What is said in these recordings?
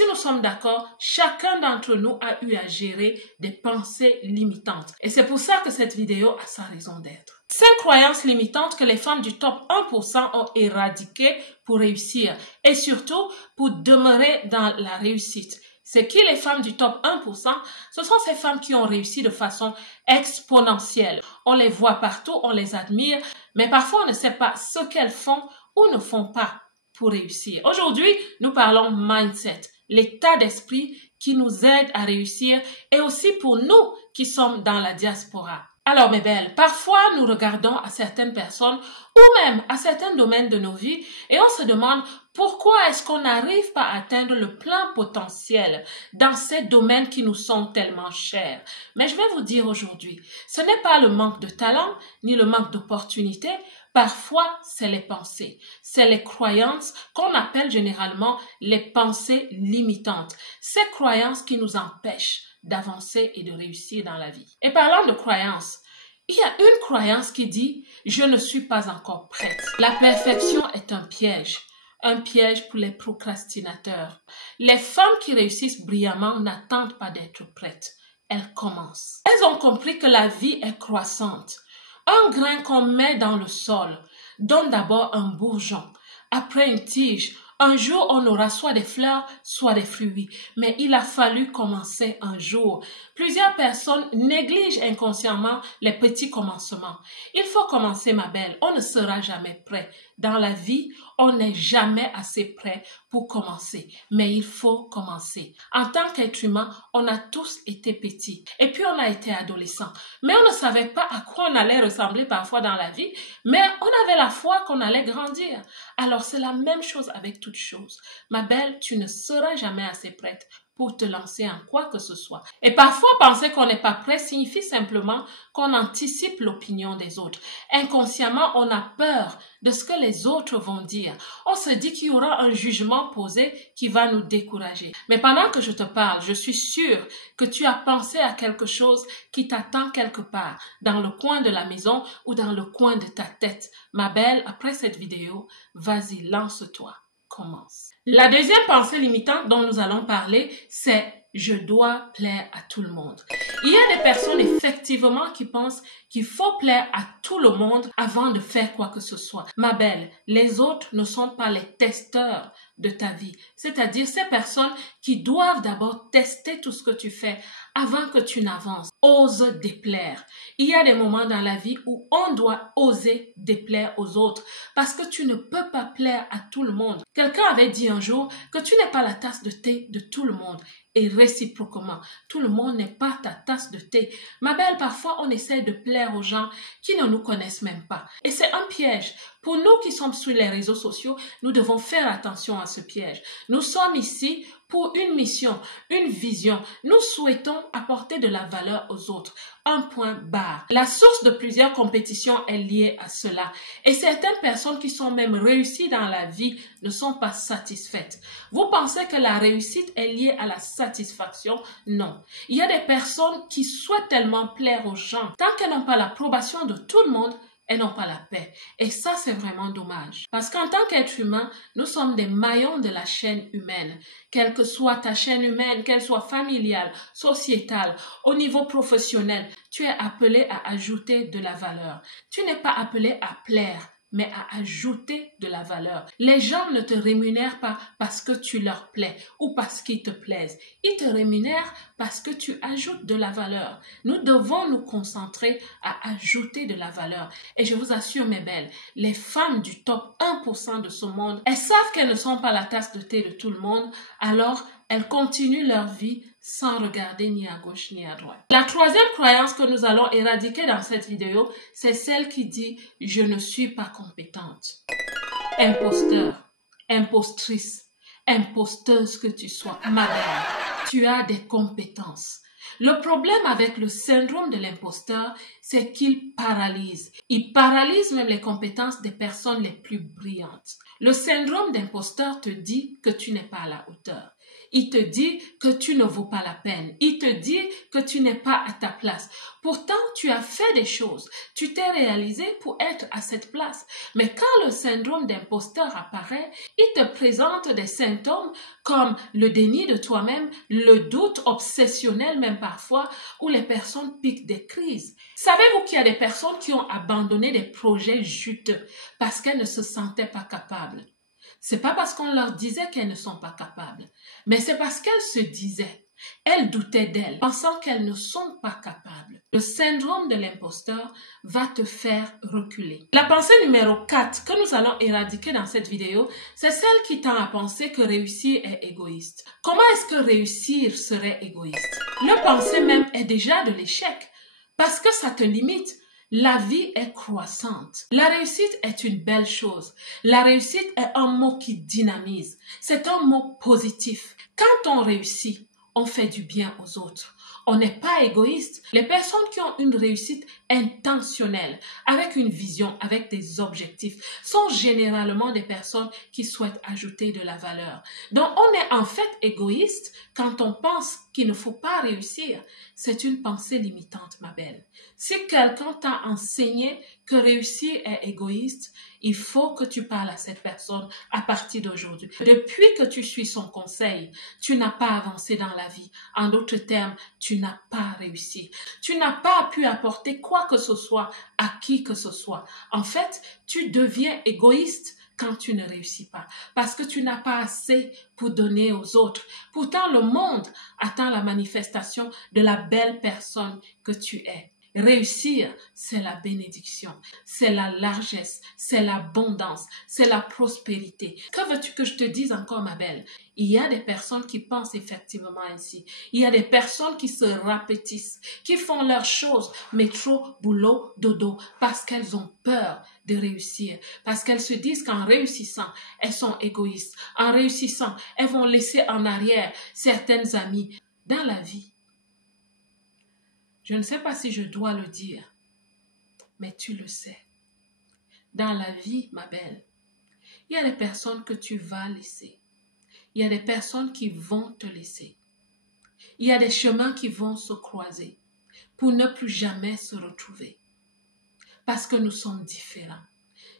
si nous sommes d'accord, chacun d'entre nous a eu à gérer des pensées limitantes. Et c'est pour ça que cette vidéo a sa raison d'être. 5 croyances limitantes que les femmes du top 1% ont éradiquées pour réussir et surtout pour demeurer dans la réussite. C'est qui les femmes du top 1%? Ce sont ces femmes qui ont réussi de façon exponentielle. On les voit partout, on les admire, mais parfois on ne sait pas ce qu'elles font ou ne font pas pour réussir. Aujourd'hui, nous parlons mindset, l'état d'esprit qui nous aide à réussir et aussi pour nous qui sommes dans la diaspora. Alors mes belles, parfois nous regardons à certaines personnes ou même à certains domaines de nos vies et on se demande pourquoi est-ce qu'on n'arrive pas à atteindre le plein potentiel dans ces domaines qui nous sont tellement chers. Mais je vais vous dire aujourd'hui, ce n'est pas le manque de talent ni le manque d'opportunités. Parfois, c'est les pensées, c'est les croyances qu'on appelle généralement les pensées limitantes. Ces croyances qui nous empêchent d'avancer et de réussir dans la vie. Et parlant de croyances, il y a une croyance qui dit « je ne suis pas encore prête ». La perfection est un piège pour les procrastinateurs. Les femmes qui réussissent brillamment n'attendent pas d'être prêtes, elles commencent. Elles ont compris que la vie est croissante. Un grain qu'on met dans le sol donne d'abord un bourgeon, après une tige. Un jour, on aura soit des fleurs, soit des fruits. Mais il a fallu commencer un jour. Plusieurs personnes négligent inconsciemment les petits commencements. Il faut commencer, ma belle. On ne sera jamais prêt. Dans la vie, on n'est jamais assez prêt pour commencer. Mais il faut commencer. En tant qu'être humain, on a tous été petits. Et puis, on a été adolescents. Mais on ne savait pas à quoi on allait ressembler parfois dans la vie. Mais on avait la foi qu'on allait grandir. Alors, c'est la même chose avec toute chose. Ma belle, tu ne seras jamais assez prête pour te lancer en quoi que ce soit. Et parfois, penser qu'on n'est pas prêt signifie simplement qu'on anticipe l'opinion des autres. Inconsciemment, on a peur de ce que les autres vont dire. On se dit qu'il y aura un jugement posé qui va nous décourager. Mais pendant que je te parle, je suis sûre que tu as pensé à quelque chose qui t'attend quelque part, dans le coin de la maison ou dans le coin de ta tête. Ma belle, après cette vidéo, vas-y, lance-toi. Commence. La deuxième pensée limitante dont nous allons parler, c'est « je dois plaire à tout le monde ». Il y a des personnes effectivement qui pensent qu'il faut plaire à tout le monde avant de faire quoi que ce soit. Ma belle, les autres ne sont pas les testeurs de ta vie. C'est-à-dire ces personnes qui doivent d'abord tester tout ce que tu fais avant que tu n'avances. Ose déplaire. Il y a des moments dans la vie où on doit oser déplaire aux autres parce que tu ne peux pas plaire à tout le monde. Quelqu'un avait dit un jour que tu n'es pas la tasse de thé de tout le monde. Et réciproquement, tout le monde n'est pas ta tasse de thé. Ma belle, parfois on essaie de plaire aux gens qui ne nous connaissent même pas. Et c'est un piège. Pour nous qui sommes sur les réseaux sociaux, nous devons faire attention à ce piège. Nous sommes ici pour une mission, une vision. Nous souhaitons apporter de la valeur aux autres. Un point barre. La source de plusieurs compétitions est liée à cela. Et certaines personnes qui sont même réussies dans la vie ne sont pas satisfaites. Vous pensez que la réussite est liée à la satisfaction? Non. Il y a des personnes qui souhaitent tellement plaire aux gens. Tant qu'elles n'ont pas l'approbation de tout le monde, elles n'ont pas la paix. Et ça, c'est vraiment dommage. Parce qu'en tant qu'être humain, nous sommes des maillons de la chaîne humaine. Quelle que soit ta chaîne humaine, qu'elle soit familiale, sociétale, au niveau professionnel, tu es appelé à ajouter de la valeur. Tu n'es pas appelé à plaire, mais à ajouter de la valeur. Les gens ne te rémunèrent pas parce que tu leur plais ou parce qu'ils te plaisent. Ils te rémunèrent parce que tu ajoutes de la valeur. Nous devons nous concentrer à ajouter de la valeur. Et je vous assure, mes belles, les femmes du top 1% de ce monde, elles savent qu'elles ne sont pas la tasse de thé de tout le monde, alors elles continuent leur vie sans regarder ni à gauche ni à droite. La troisième croyance que nous allons éradiquer dans cette vidéo, c'est celle qui dit « je ne suis pas compétente ». Imposteur, impostrice, imposteuse que tu sois, ma belle, tu as des compétences. Le problème avec le syndrome de l'imposteur, c'est qu'il paralyse. Il paralyse même les compétences des personnes les plus brillantes. Le syndrome d'imposteur te dit que tu n'es pas à la hauteur. Il te dit que tu ne vaux pas la peine. Il te dit que tu n'es pas à ta place. Pourtant, tu as fait des choses. Tu t'es réalisé pour être à cette place. Mais quand le syndrome d'imposteur apparaît, il te présente des symptômes comme le déni de toi-même, le doute obsessionnel même parfois, où les personnes piquent des crises. Savez-vous qu'il y a des personnes qui ont abandonné des projets juteux parce qu'elles ne se sentaient pas capables? C'est pas parce qu'on leur disait qu'elles ne sont pas capables, mais c'est parce qu'elles se disaient. Elles doutaient d'elles, pensant qu'elles ne sont pas capables. Le syndrome de l'imposteur va te faire reculer. La pensée numéro 4 que nous allons éradiquer dans cette vidéo, c'est celle qui tend à penser que réussir est égoïste. Comment est-ce que réussir serait égoïste? Le penser même est déjà de l'échec, parce que ça te limite. La vie est croissante. La réussite est une belle chose. La réussite est un mot qui dynamise. C'est un mot positif. Quand on réussit, on fait du bien aux autres. On n'est pas égoïste. Les personnes qui ont une réussite intentionnelle, avec une vision, avec des objectifs, sont généralement des personnes qui souhaitent ajouter de la valeur. Donc, on est en fait égoïste quand on pense qu'il ne faut pas réussir. C'est une pensée limitante, ma belle. Si quelqu'un t'a enseigné que réussir est égoïste, il faut que tu parles à cette personne à partir d'aujourd'hui. Depuis que tu suis son conseil, tu n'as pas avancé dans la vie. En d'autres termes, tu n'as pas réussi. Tu n'as pas pu apporter quoi que ce soit à qui que ce soit. En fait, tu deviens égoïste quand tu ne réussis pas, parce que tu n'as pas assez pour donner aux autres. Pourtant, le monde attend la manifestation de la belle personne que tu es. Réussir, c'est la bénédiction, c'est la largesse, c'est l'abondance, c'est la prospérité. Que veux-tu que je te dise encore, ma belle? Il y a des personnes qui pensent effectivement ainsi. Il y a des personnes qui se répétissent, qui font leurs choses, métro, boulot, dodo, parce qu'elles ont peur de réussir, parce qu'elles se disent qu'en réussissant, elles sont égoïstes. En réussissant, elles vont laisser en arrière certaines amies. Dans la vie, je ne sais pas si je dois le dire, mais tu le sais. Dans la vie, ma belle, il y a des personnes que tu vas laisser. Il y a des personnes qui vont te laisser. Il y a des chemins qui vont se croiser pour ne plus jamais se retrouver. Parce que nous sommes différents.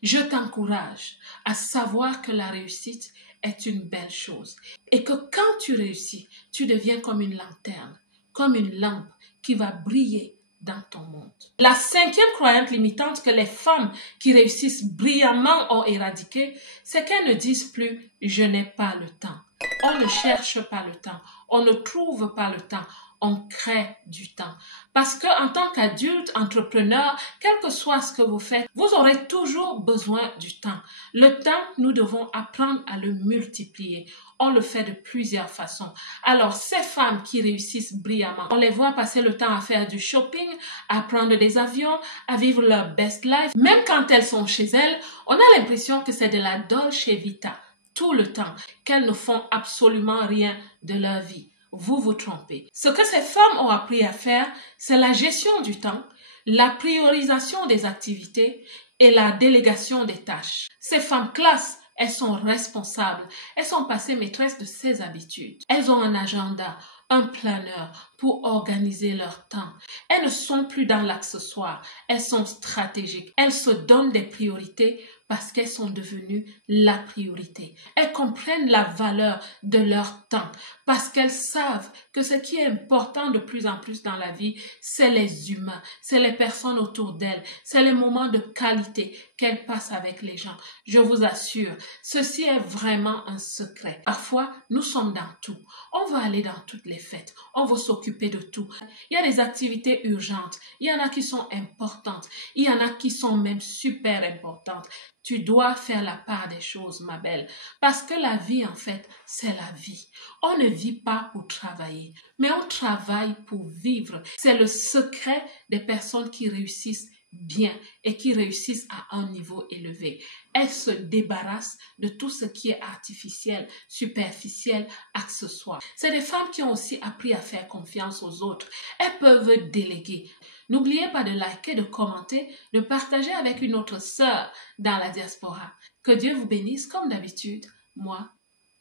Je t'encourage à savoir que la réussite est une belle chose. Et que quand tu réussis, tu deviens comme une lanterne, comme une lampe qui va briller dans ton monde. La 5e croyance limitante que les femmes qui réussissent brillamment ont éradiquée, c'est qu'elles ne disent plus « je n'ai pas le temps ». On ne cherche pas le temps, on ne trouve pas le temps, on crée du temps. Parce qu'en tant qu'adulte, entrepreneur, quel que soit ce que vous faites, vous aurez toujours besoin du temps. Le temps, nous devons apprendre à le multiplier. On le fait de plusieurs façons. Alors, ces femmes qui réussissent brillamment, on les voit passer le temps à faire du shopping, à prendre des avions, à vivre leur best life. Même quand elles sont chez elles, on a l'impression que c'est de la Dolce Vita tout le temps, qu'elles ne font absolument rien de leur vie. Vous vous trompez. Ce que ces femmes ont appris à faire, c'est la gestion du temps, la priorisation des activités et la délégation des tâches. Ces femmes classe, elles sont responsables. Elles sont passées maîtresses de ces habitudes. Elles ont un agenda, un planeur pour organiser leur temps. Elles ne sont plus dans l'accessoire. Elles sont stratégiques. Elles se donnent des priorités parce qu'elles sont devenues la priorité. Elles comprennent la valeur de leur temps parce qu'elles savent que ce qui est important de plus en plus dans la vie, c'est les humains, c'est les personnes autour d'elles, c'est les moments de qualité qu'elles passent avec les gens. Je vous assure, ceci est vraiment un secret. Parfois, nous sommes dans tout. On va aller dans toutes les fêtes. On va s'occuper de tout. Il y a des activités urgentes. Il y en a qui sont importantes. Il y en a qui sont même super importantes. Tu dois faire la part des choses, ma belle. Parce que la vie, en fait, c'est la vie. On ne vit pas pour travailler, mais on travaille pour vivre. C'est le secret des personnes qui réussissent bien et qui réussissent à un niveau élevé. Elles se débarrassent de tout ce qui est artificiel, superficiel, accessoire. C'est des femmes qui ont aussi appris à faire confiance aux autres. Elles peuvent déléguer. N'oubliez pas de liker, de commenter, de partager avec une autre sœur dans la diaspora. Que Dieu vous bénisse comme d'habitude. Moi,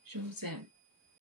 je vous aime.